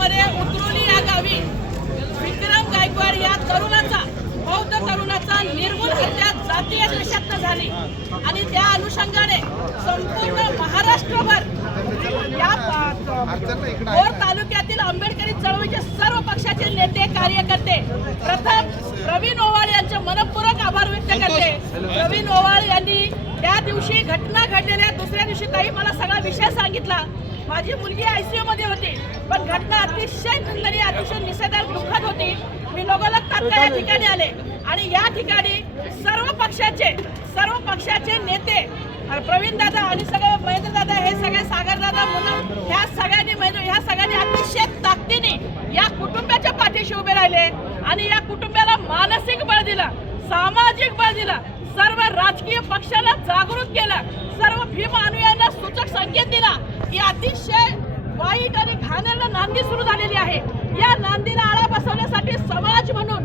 तालुक्यामध्ये उतरोली या गावी विक्रम गायकवाड या तरुणाचा बौद्ध तरुणाचा निर्मूल हत्या जातीय द्वेषातनं झाली आणि त्या अनुषंगाने संपूर्ण महाराष्ट्रभर या भोर तालुक्यातील आंबेडकरी चळवळीचे सर्व पक्षाचे नेते कार्यकर्ते प्रथम प्रवीण ओवाळ यांचे मनपूर्वक आभार व्यक्त करते। प्रवीण ओवाळ यांनी त्या दिवशी घटना घडलेल्या दुसऱ्या दिवशी ताई मला सगळा विषय सांगितला। माझी मुलगी आयसीयू मध्ये होती, पण घटना अतिशय खंडनीय अतिशय निषेधार्ह दुःखद होती। मी लोगोलग तात्काळ या ठिकाणी आले आणि या ठिकाणी सर्व पक्षाचे नेते प्रवीण दादा आणि सगळे महेंद्र दादा हे सगळे सागर दादा म्हणून ह्या सगळ्यांनी अतिशय ताकदीने या कुटुंबाच्या पाठीशी उभे राहिले आणि या कुटुंबाला मानसिक बळ दिला, सामाजिक बळ दिला, सर्व राजकीय पक्षाला जागृत केला, सर्व भीम अनुयायांना सूचक संकेत दिला। ही अतिशय वाईट आणि घाणेरडा नांदी सुरू झालेली आहे। या नांदीला आळा बसवण्यासाठी समाज म्हणून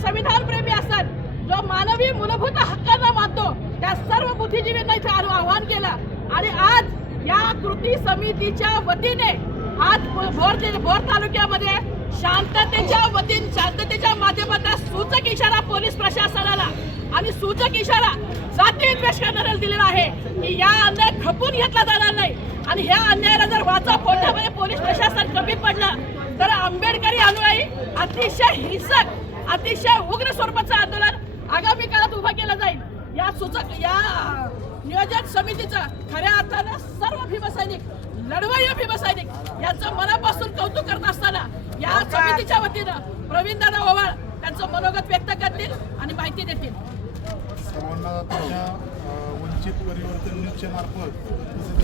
संविधान प्रेमी असतात, जो मानवी मूलभूत हक्कांना मानतो, त्या सर्व बुद्धिजीवींना इथे आवाहन केलं आणि आज या कृती समितीच्या वतीने आज भोर तालुक्यामध्ये शांततेच्या माध्यमातून सूचक इशारा पोलीस प्रशासनाला आणि सूचक इशारा जातीय द्वेष करणाऱ्याला दिलेला आहे की या अन्याय खपून घेतला जाणार नाही आणि ह्या अन्यायाला जर वाचा फोडण्यामध्ये पोलीस प्रशासन कमी पडलं तर आंबेडकरी अनुयायी अतिशय हिंसक अतिशय उग्र स्वरूपाचं आंदोलन आगामी काळात उभा केलं जाईल। या नियोजन समितीचं खऱ्या अर्थानं सर्व भीमसैनिक लढवय्ये भीमसैनिक यांचं मनापासून कौतुक करत असताना या समितीच्या वतीनं प्रवीण दादा ओवाळ त्यांचं मनोगत व्यक्त करतील आणि माहिती देतील। सर्वांना वंचित परिवर्तन न्यूजच्या मार्फत